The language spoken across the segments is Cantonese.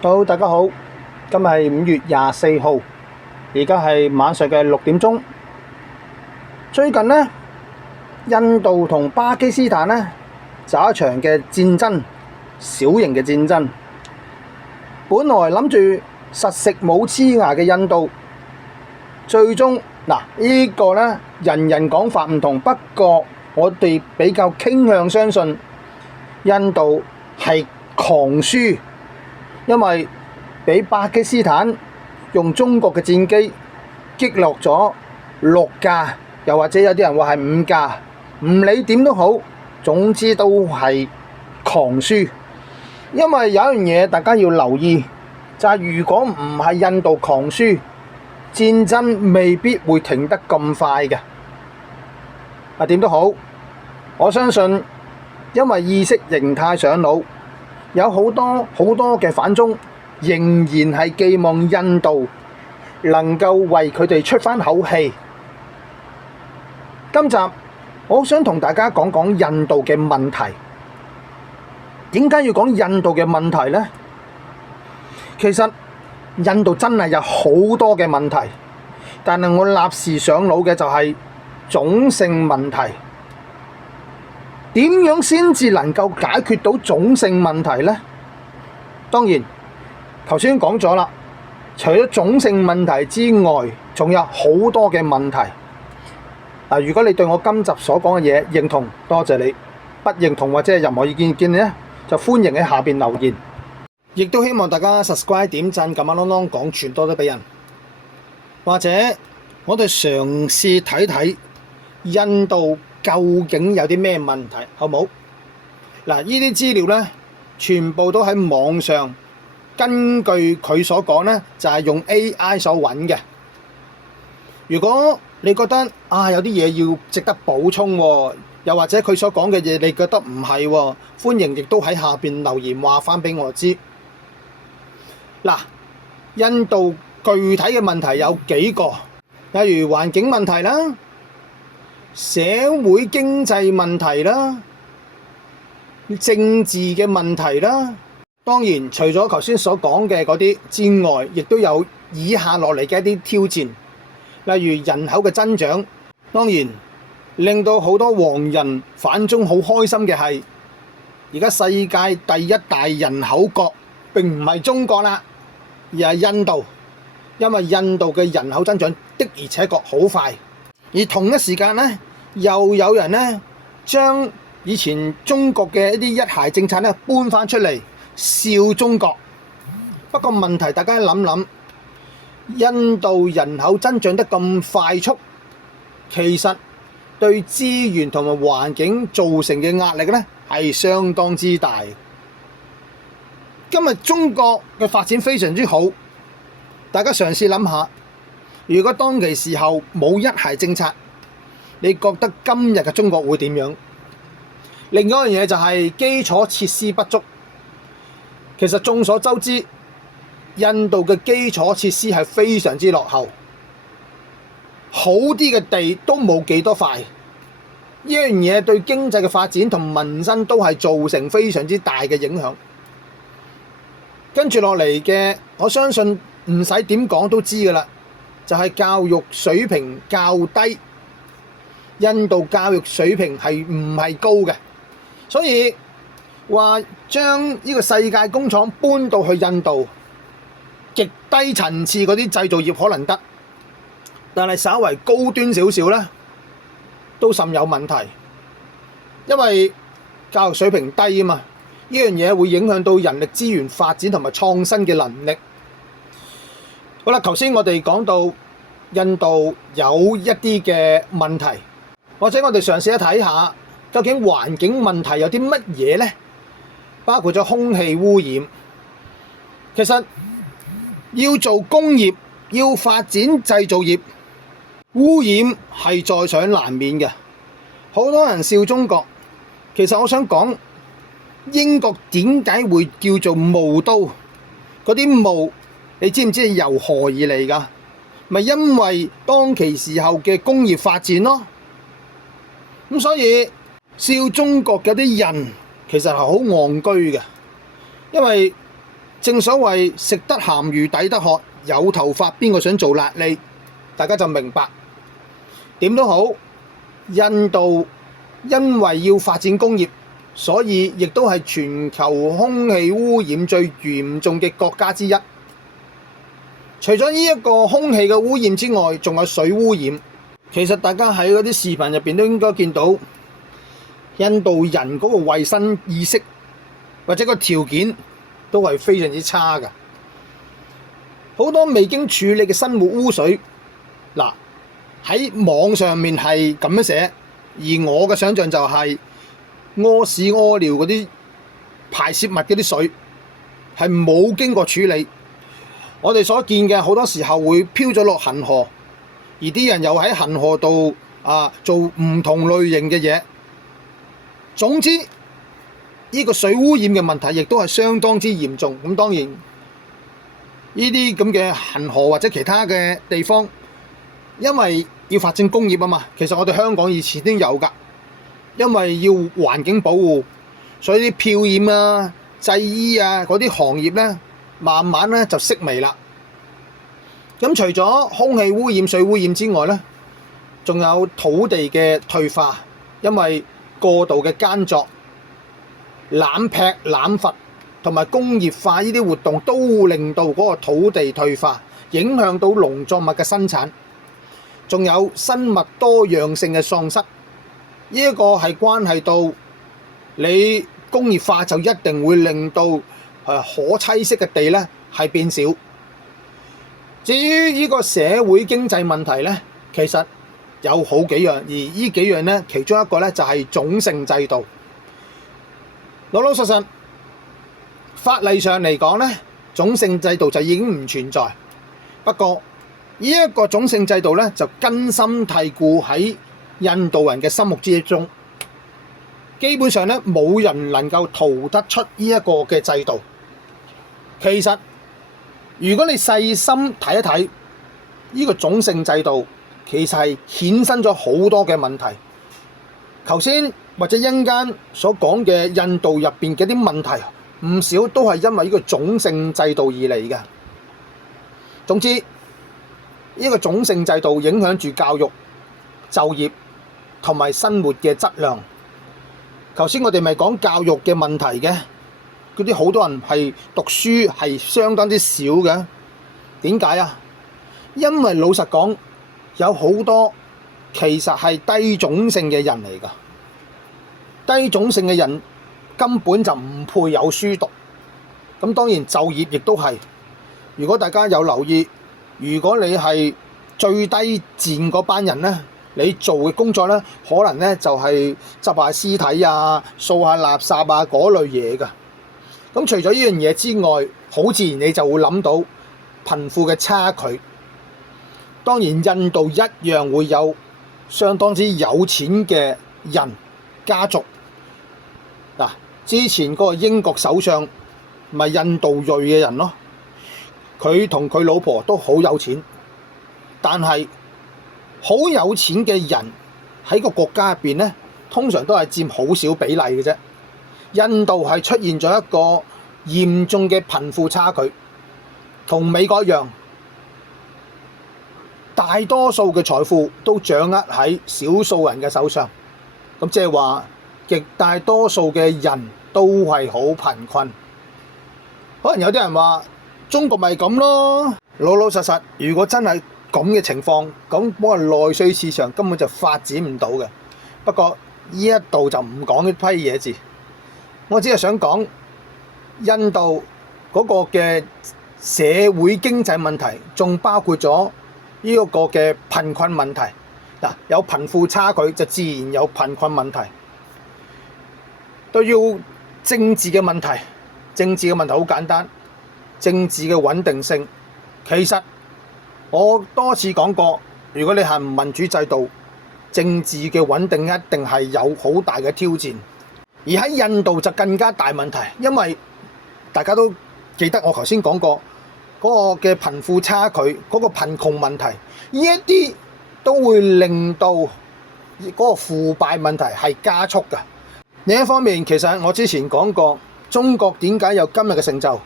好，大家好，今日係5月24號，而家係晚上嘅6點鐘。最近呢，印度同巴基斯坦呢就有一場嘅戰爭，小型嘅戰爭。本來諗住實食冇黐牙嘅印度，最終呢個呢人人講法唔同，不過我哋比較傾向相信印度係狂輸。因為俾巴基斯坦用中國嘅戰機擊落咗6架，又或者有啲人話係5架，唔理點都好，總之都係狂輸。因為有一樣嘢大家要留意，就係如果唔係印度狂輸，戰爭未必會停得咁快嘅。點都好，我相信因為意識形態上腦。有好多嘅反中仍然係寄望印度能夠為佢哋出返口氣。今集我想同大家講講印度嘅問題。點解要講印度嘅問題呢？其實印度真係有好多嘅問題，但係我立時上腦嘅就係種姓問題。點樣先至能夠解決到種姓問題呢？當然，頭先講咗啦，除咗種姓問題之外，仲有好多嘅問題。如果你對我今集所講嘅嘢認同，多謝你；不認同或者係任何意見呢，就歡迎喺下邊留言。亦都希望大家 subscribe 點讚，撳下啷啷講傳多啲俾人，或者我哋嘗試睇睇印度究竟有啲咩問題，好冇？呢啲資料呢，全部都喺網上，根據佢所講呢，就係用 AI 所揾嘅。如果你覺得有啲嘢要值得補充喎，又或者佢所講嘅嘢你覺得唔係喎，歡迎亦都喺下邊留言話翻俾我知。印度具體嘅問題有幾個，例如環境問題啦、社會經濟問題啦、政治嘅問題啦。當然，除咗頭先所講嘅嗰啲之外，亦都有以下落嚟嘅一啲挑戰，例如人口嘅增長。當然，令到好多黃人反中好開心嘅係，而家世界第一大人口國並唔係中國啦，而係印度。因為印度嘅人口增長的而且確好快，而同一時間呢，又有人呢將以前中國嘅一啲一孩政策呢搬翻出嚟笑中國。不過問題大家諗諗，印度人口增長得咁快速，其實對資源同埋環境造成嘅壓力呢係相當之大。今日中國嘅發展非常之好。大家嘗試諗下，如果當其時候冇一孩政策，你覺得今日嘅中國會點樣？另外一樣嘢就係基礎設施不足。其實眾所周知，印度嘅基礎設施係非常之落後，好啲嘅地都冇幾多塊。呢樣嘢對經濟嘅發展同民生都係造成非常之大嘅影響。跟住落嚟嘅，我相信唔使點講都知㗎啦，就係教育水平較低。印度教育水平係唔係高嘅，所以話將呢個世界工廠搬到去印度，極低層次嗰啲製造業可能得，但係稍為高端少少呢，都甚有問題。因為教育水平低啊嘛，呢樣嘢會影響到人力資源發展同埋創新嘅能力。好啦，頭先我哋講到印度有一啲嘅問題，或者我哋嘗試一睇下，究竟環境問題有啲乜嘢呢？包括咗空氣污染。其實要做工業，要發展製造業，污染係在所難免嘅。好多人笑中國，其實我想講，英國點解會叫做霧都？嗰啲霧你知唔知係由何而嚟㗎？咪因為當其時候嘅工業發展咯。咁所以笑中國嘅啲人其實係好戇居嘅，因為正所謂食得鹹魚抵得渴，有頭髮邊個想做癩痢？大家就明白。點都好，印度因為要發展工業，所以亦都係全球空氣污染最嚴重嘅國家之一。除咗呢一個空氣嘅污染之外，仲有水污染。其實大家喺嗰啲視頻入邊都應該見到，印度人嗰個衞生意識或者個條件都係非常之差㗎。好多未經處理嘅生活污水，嗱喺網上面係咁樣寫，而我嘅想像就係屙屎屙尿嗰啲排泄物嗰啲水係冇經過處理。我哋所見嘅好多時候會飄咗落恒河，而啲人又喺恒河度做唔同類型嘅嘢。總之，呢個水污染嘅問題亦都係相當之嚴重。咁當然，呢啲咁嘅恒河或者其他嘅地方，因為要發展工業啊嘛，其實我哋香港以前都有㗎，因為要環境保護，所以啲漂染啊、製衣啊嗰啲行業咧，慢慢咧就式微啦。咁除咗空氣污染、水污染之外咧，仲有土地嘅退化，因為過度嘅耕作、濫劈濫伐同埋工業化呢啲活動，都令到嗰個土地退化，影響到農作物嘅生產。仲有生物多樣性嘅喪失，呢一個係關係到你工業化就一定會令到可棲息嘅地咧係變少。至於呢個社會經濟問題咧，其實有好幾樣，而呢幾樣咧，其中一個咧就係種姓制度。老老實實，法例上嚟講咧，種姓制度就已經唔存在。不過呢一個種姓制度咧，就根深蒂固喺印度人嘅心目之中。基本上咧，冇人能夠逃得出呢一個嘅制度。其實，如果你細心睇一睇呢個種姓制度，其實係衍生咗好多嘅問題。頭先或者一陣間所講嘅印度入邊嘅啲問題，唔少都係因為呢個種姓制度而嚟嘅。總之，呢個種姓制度影響住教育、就業同埋生活嘅質量。頭先我哋咪講教育嘅問題嘅，嗰啲好多人係讀書係相當之少嘅。點解啊？因為老實講，有好多其實係低種姓嘅人嚟㗎。低種姓嘅人根本就唔配有書讀。咁當然就業亦都係。如果大家有留意，如果你係最低賤嗰班人咧，你做嘅工作咧，可能咧就係執下屍體啊、掃下垃圾啊嗰類嘢㗎。咁除咗呢樣嘢之外，好自然你就會諗到貧富嘅差距。當然印度一樣會有相當之有錢嘅人家族。嗱，之前嗰個英國首相咪印度裔嘅人咯，佢同佢老婆都好有錢，但係好有錢嘅人喺個國家入邊咧，通常都係佔好少比例嘅啫。印度係出現咗一個嚴重嘅貧富差距，同美國一樣，大多數嘅財富都掌握喺少數人嘅手上。咁即係話，極大多數嘅人都係好貧困。可能有啲人話中國咪咁咯，老老實實。如果真係咁嘅情況，咁嗰個內需市場根本就發展唔到嘅。不過呢一度就唔講呢批嘢字，我只係想講印度嗰個嘅社會經濟問題，仲包括咗呢一個嘅貧困問題。嗱，有貧富差距就自然有貧困問題。都要政治嘅問題，政治嘅問題好簡單，政治嘅穩定性。其實我多次講過，如果你係民主制度，政治嘅穩定一定係有好大嘅挑戰。而喺印度就更加大問題，因為大家都記得我頭先講過嗰個嘅貧富差距，嗰個貧窮問題，呢一啲都會令到嗰個腐敗問題係加速㗎。另一方面，其實我之前講過，中國點解有今日嘅成就，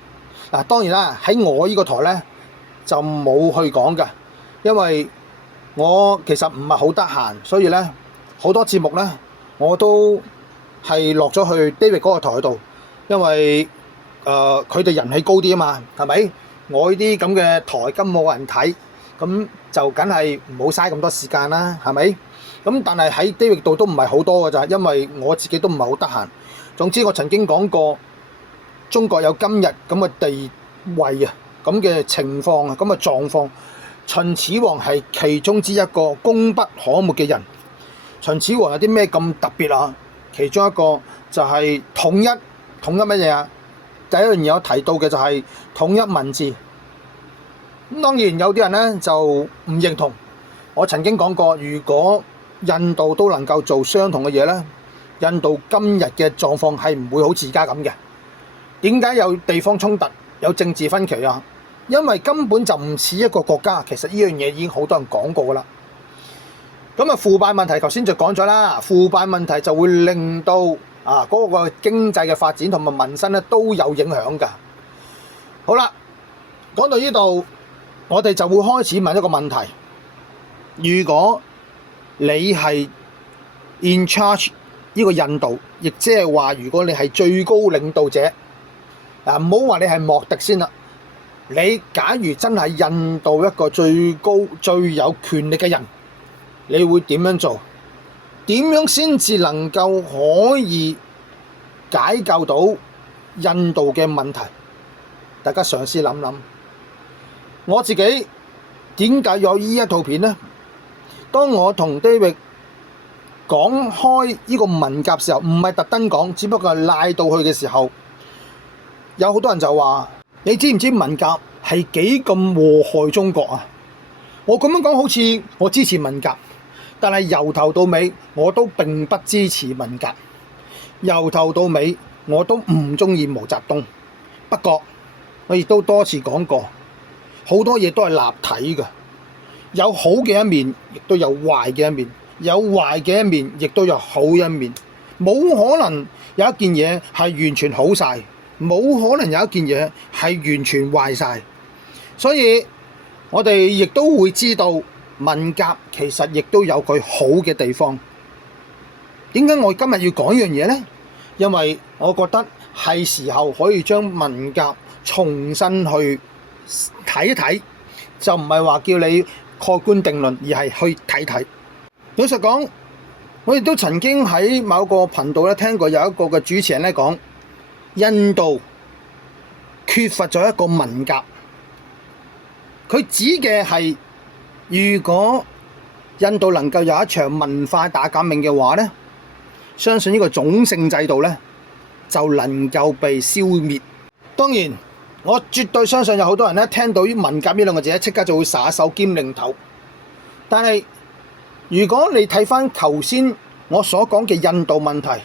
嗱，當然啦，喺我呢個台咧就冇去講㗎，因為我其實唔係好得閒，所以咧好多節目咧我都係落咗去 David 嗰個台度，因為佢哋人氣高啲啊嘛，係咪？我呢啲咁嘅台根本冇人睇，咁就梗係唔好嘥咁多時間啦，係咪？咁但係喺 David 度都唔係好多㗎咋，因為我自己都唔係好得閒。總之我曾經講過，中國有今日咁嘅地位啊，咁嘅情況啊，咁嘅狀況。秦始皇係其中之一個功不可沒嘅人。秦始皇有啲咩咁特別啊？其中一個就係統一乜嘢啊？第一樣嘢有提到嘅就係統一文字。咁當然有啲人咧就唔認同。我曾經講過，如果印度都能夠做相同嘅嘢咧，印度今日嘅狀況係唔會好似而家咁嘅。點解有地方衝突、有政治分歧啊？因為根本就唔似一個國家。其實呢樣嘢已經好多人講過㗎啦。咁啊，腐敗問題頭先就講咗啦。腐敗問題就會令到嗰個經濟嘅發展同埋民生咧都有影響㗎。好啦，講到呢度，我哋就會開始問一個問題：如果你係 in charge 呢個印度，亦即係話，如果你係最高領導者，唔好話你係莫迪先啦。你假如真係印度一個最高最有權力嘅人，你會點樣做？點樣先至能夠可以解救到印度嘅問題？大家嘗試諗諗。我自己點解有呢一套片呢？當我同 David 講開呢個文革時候，唔係特登講，只不過係賴到去嘅時候，有好多人就話：你知唔知文革係幾咁禍害中國啊？我咁樣講好似我支持文革，但係由頭到尾我都並不支持文革，由頭到尾我都唔中意毛澤東。不過我亦都多次講過，好多嘢都係立體嘅，有好嘅一面，亦都有壞嘅一面；有壞嘅一面，亦都有好一面。冇可能有一件嘢係完全好晒，冇可能有一件嘢係完全壞晒。所以我哋亦都會知道文革其實亦都有佢好嘅地方。點解我今日要講呢樣嘢呢？因為我覺得係時候可以將文革重新去睇一睇，就唔係話叫你蓋棺定論，而係去睇睇。老實講，我亦都曾經喺某個頻道咧聽過有一個嘅主持人咧講，印度缺乏咗一個文革。佢指嘅係，如果印度能夠有一場文化大革命嘅話咧，相信呢個種姓制度咧就能夠被消滅。當然，我絕對相信有好多人咧聽到於文革呢兩個字咧，即刻就會耍手兼擰頭。但係如果你睇翻頭先我所講嘅印度問題，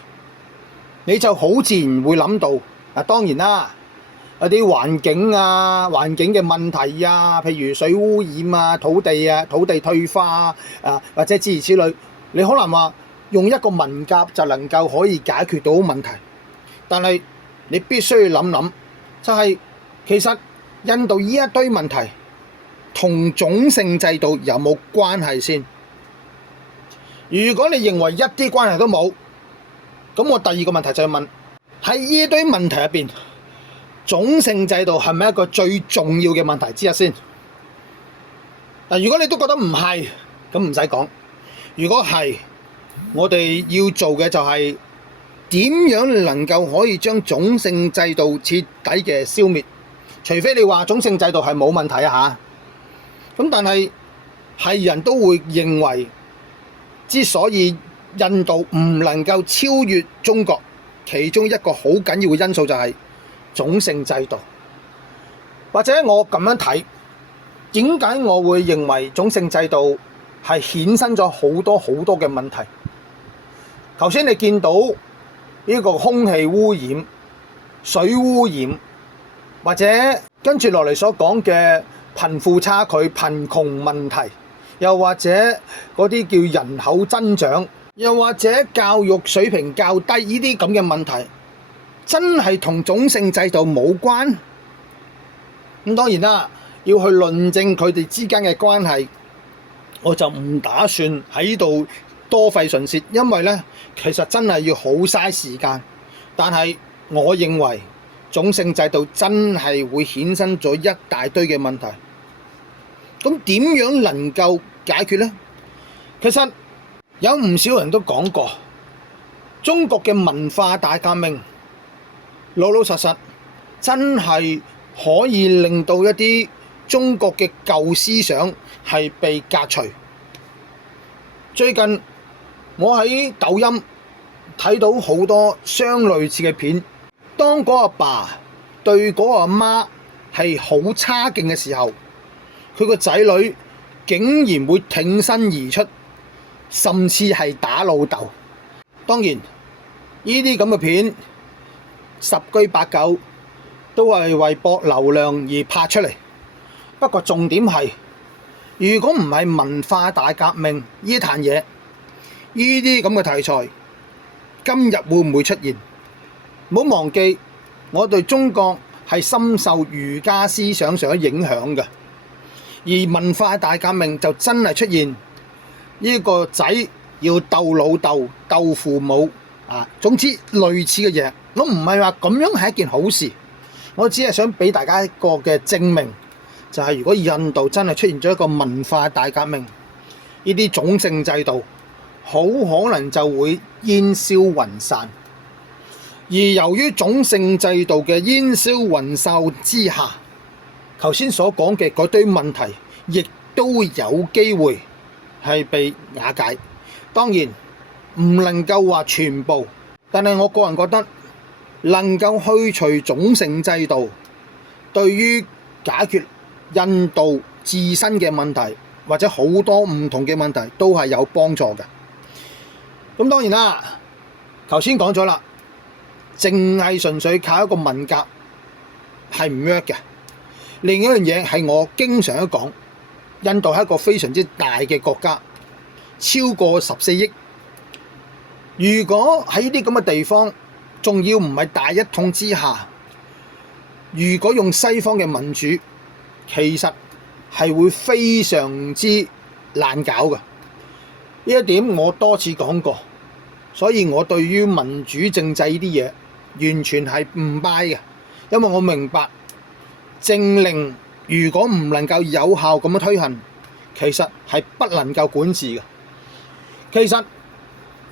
你就好自然會諗到，當然啦，有啲環境嘅問題啊，譬如水污染啊、土地退化啊，或者諸如此類，你可能話用一個文革就能夠可以解決到問題，但係你必須要諗諗，就係其實印度呢一堆問題同種姓制度有冇關係先？如果你認為一啲關係都冇，咁我第二個問題就係問，喺呢堆問題入邊，種姓制度係咪一個最重要嘅問題之一先？嗱，如果你都覺得唔係，咁唔使講。如果係，我哋要做嘅就係點樣能夠可以將種姓制度徹底嘅消滅？除非你話種姓制度係冇問題啊嚇。咁但係人都會認為，之所以印度唔能夠超越中國，其中一個好緊要嘅因素就係種姓制度。或者我咁樣睇，點解我會認為種姓制度係衍生咗好多嘅問題？頭先你見到呢個空氣污染、水污染，或者跟住落嚟所講嘅貧富差距、貧窮問題，又或者嗰啲叫人口增長，又或者教育水平較低，呢啲咁嘅問題，真係同種姓制度冇關？咁當然啦，要去論證佢哋之間嘅關係，我就唔打算喺度多費唇舌，因為呢，其實真係要好嘥時間。但係我認為種姓制度真係會衍生咗一大堆嘅問題。咁點樣能夠解決呢？其實有唔少人都講過，中國嘅文化大革命老老實實真係可以令到一啲中國嘅舊思想係被革除。最近我喺抖音睇到好多相類似嘅片，當嗰阿爸對嗰阿媽係好差勁嘅時候，佢個仔女竟然會挺身而出，甚至係打老豆。當然呢啲咁嘅片十居八九都係為博流量而拍出嚟。不過重點係，如果唔係文化大革命呢壇嘢，呢啲咁嘅題材今日會唔會出現？唔好忘記，我對中國係深受儒家思想所影響嘅。而文化大革命就真係出現呢個仔要鬥老豆、鬥父母啊，總之類似嘅嘢。我唔係話咁樣係一件好事，我只係想俾大家一個嘅證明，就係如果印度真係出現咗一個文化大革命，呢啲種姓制度好可能就會煙消雲散。而由於種姓制度嘅煙消雲散之下，頭先所講嘅嗰堆問題，亦都有機會係被瓦解。當然唔能夠話全部，但係我個人覺得能夠去除種姓制度，對於解決印度自身嘅問題，或者好多唔同嘅問題，都係有幫助嘅。咁當然啦，頭先講咗啦，淨係純粹靠一個文革係唔 work 嘅。另一樣嘢係我經常都講，印度係一個非常之大嘅國家，超過14億。如果喺呢啲咁嘅地方，仲要唔係大一統之下，如果用西方嘅民主，其實係會非常之難搞嘅。呢一點我多次講過，所以我對於民主政制呢啲嘢完全係唔 buy 嘅，因為我明白政令如果唔能夠有效咁樣推行，其實係不能夠管治嘅。其實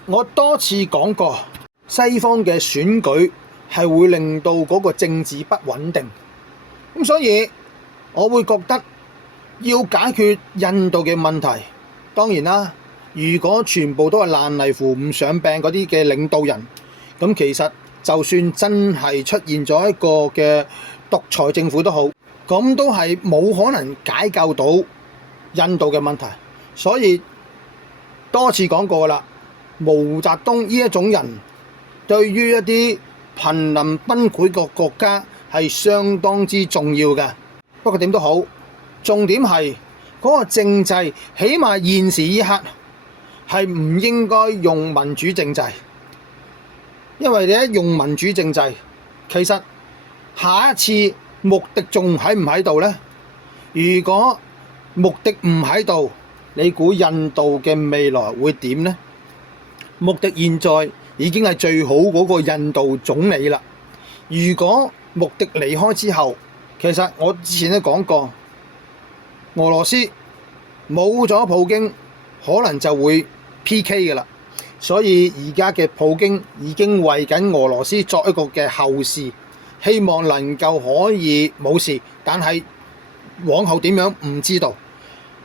我多次講過，西方嘅選舉係會令到嗰個政治不穩定，咁所以我會覺得要解決印度嘅問題，當然啦，如果全部都係爛泥扶唔上壁嗰啲嘅領導人，咁其實就算真係出現咗一個嘅獨裁政府都好，咁都係冇可能解救到印度嘅問題。所以多次講過啦，毛澤東呢一種人對於一啲瀕臨崩潰嘅國家係相當之重要嘅。不過點都好，重點係嗰個政制，起碼現時呢刻係唔應該用民主政制，因為你一用民主政制，其實下一次穆迪仲喺唔喺度呢？如果穆迪唔喺度，你估印度嘅未來會點呢？穆迪現在已經係最好嗰個印度總理啦。如果穆迪離開之後，其實我之前都講過，俄羅斯冇咗普京，可能就會 PK 嘅啦。所以而家嘅普京已經為緊俄羅斯作一個嘅後事，希望能夠可以冇事，但係往後點樣唔知道。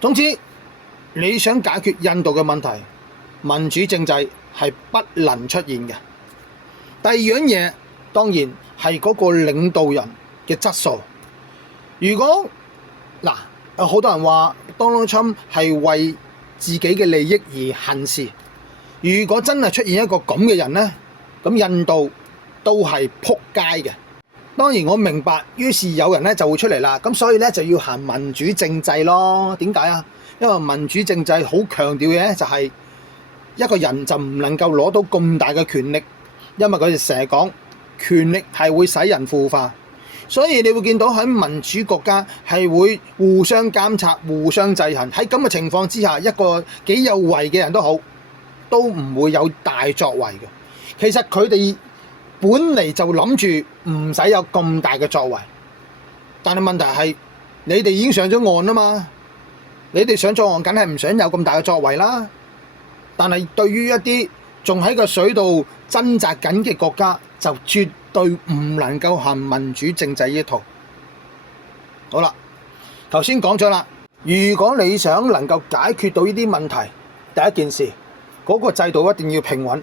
總之，你想解決印度嘅問題，民主政制係不能出現嘅。第二樣嘢當然係嗰個領導人嘅質素。如果嗱，有好多人話 Donald Trump 係為自己嘅利益而行事。如果真係出現一個咁嘅人呢，咁印度都係撲街嘅。當然我明白，於是有人咧就會出嚟啦。咁所以咧就要行民主政制咯。點解啊？因為民主政制好強調嘅就係一個人就唔能夠攞到咁大嘅權力，因為佢哋成日講權力係會使人腐化。所以你會見到喺民主國家係會互相監察、互相制衡。喺咁嘅情況之下，一個幾有為嘅人都好，都唔會有大作為嘅。其實佢哋本嚟就諗住唔使有咁大嘅作為，但係問題係你哋已經上咗岸啦嘛，你哋上咗岸梗係唔想有咁大嘅作為啦。但係對於一啲仲喺個水度掙扎緊嘅國家，就絕對唔能夠行民主政制呢一套。好啦，頭先講咗啦，如果你想能夠解決到呢啲問題，第一件事嗰個制度一定要平穩，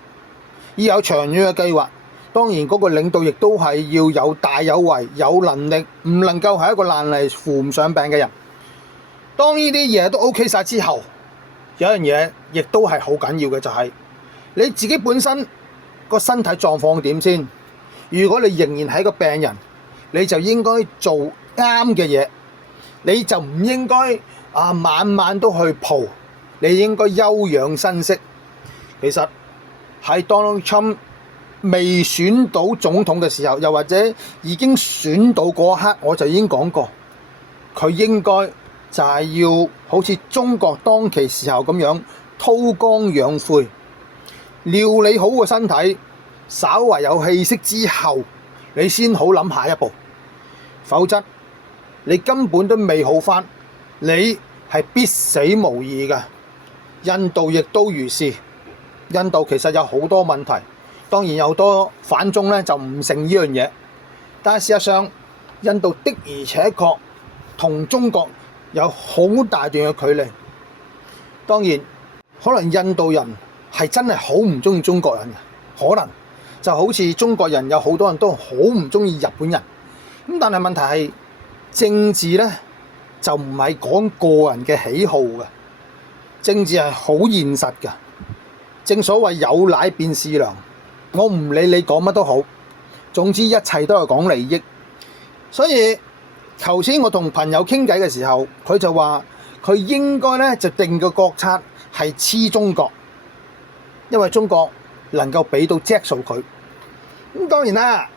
要有長遠嘅計劃。當然嗰個領導亦都係要有大有為、有能力，唔能夠係一個爛泥扶唔上病嘅人。當呢啲嘢都 OK 晒之後，有樣嘢亦都係好緊要嘅，就係你自己本身個身體狀況點先。如果你仍然係個病人，你就應該做啱嘅嘢，你就唔應該晚晚都去蒲，你應該休養生息。其實喺 Donald Trump 未選到總統嘅時候，又或者已經選到嗰一刻，我就已經講過，佢應該就係要好似中國當其時候咁樣韜光養晦，料理好個身體，稍為有氣息之後，你先好諗下一步。否則你根本都未好返，你係必死無疑㗎。印度亦都如是，印度其實有好多問題。當然有好多反中咧就唔承呢樣嘢，但係事實上印度的而且確同中國有好大段嘅距離。當然可能印度人係真係好唔中意中國人嘅，可能就好似中國人有好多人都好唔中意日本人。咁但係問題係政治咧就唔係講個人嘅喜好嘅，政治係好現實嘅。正所謂有奶便是娘。我唔理你講乜都好，總之一切都係講利益。所以頭先我同朋友傾偈嘅時候，佢就話佢應該咧就定個國策係黐中國，因為中國能夠俾到隻數佢。咁當然啦，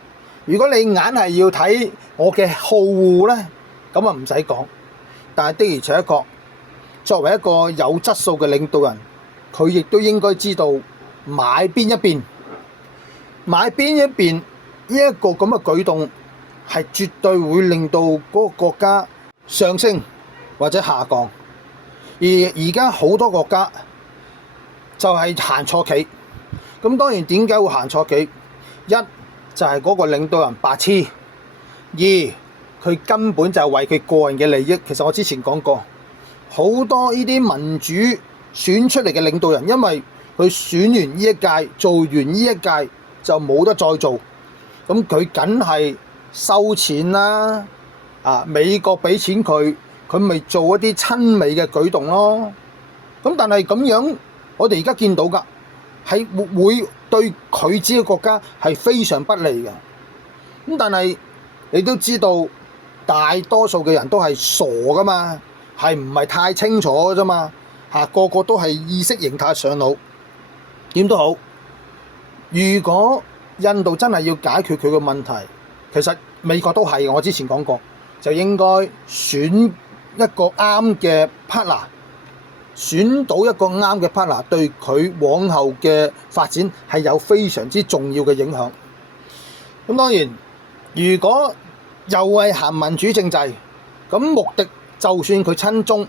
如果你硬係要睇我嘅好惡咧，咁啊唔使講。但係的而且確，作為一個有質素嘅領導人，佢亦都應該知道買邊一邊。買邊一邊呢一個咁嘅舉動係絕對會令到嗰個國家上升或者下降。而家好多國家就係行錯棋。咁當然點解會行錯棋？一就係嗰個領導人白痴，二佢根本就係為佢個人嘅利益。其實我之前講過，好多呢啲民主選出嚟嘅領導人，因為佢選完呢一屆，做完呢一屆，就冇得再做，咁佢梗係收錢啦。美國俾錢佢，佢咪做一啲親美嘅舉動咯。咁但係咁樣，我哋而家見到㗎，係會對佢自己嘅國家係非常不利嘅。咁但係你都知道，大多數嘅人都係傻㗎嘛，係唔係太清楚啫嘛？個個都係意識形態上腦，點都好。如果印度真係要解決佢嘅問題，其實美國都係，我之前講過，就應該選一個啱嘅 partner， 選到一個啱嘅 partner， 對佢往後嘅發展係有非常之重要嘅影響。咁當然，如果又係行民主政制，咁目的就算佢親中，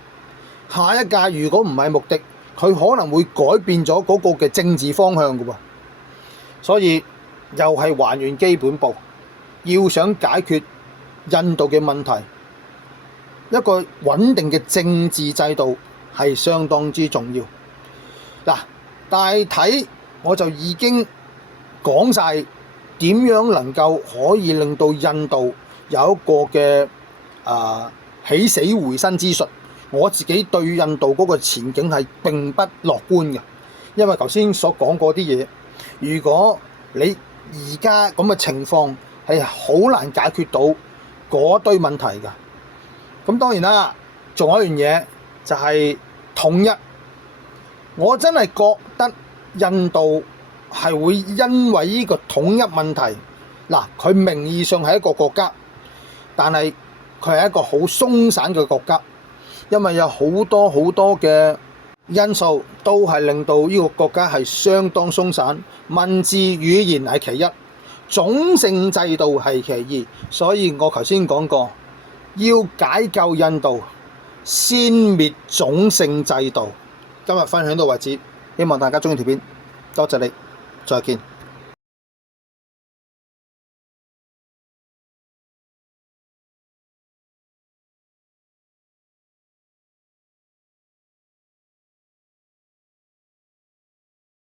下一屆如果唔係目的，佢可能會改變咗嗰個嘅政治方向嘅喎。所以又係還原基本步，要想解決印度嘅問題，一個穩定嘅政治制度係相當之重要。嗱，大體我就已經講晒點樣能夠可以令到印度有一個嘅起死回生之術。我自己對印度嗰個前景係並不樂觀嘅，因為頭先所講嗰啲嘢。如果你而家咁嘅情況係好難解決到嗰堆問題㗎。咁當然啦，仲有一樣嘢就係統一。我真係覺得印度係會因為呢個統一問題，嗱，佢名義上係一個國家，但係佢係一個好鬆散嘅國家，因為有好多嘅因素都係令到呢個國家係相當鬆散。文字語言係其一，種姓制度係其二，所以我頭先講過，要解救印度，先滅種姓制度。今日分享到為止，希望大家鍾意條片，多謝你，再見。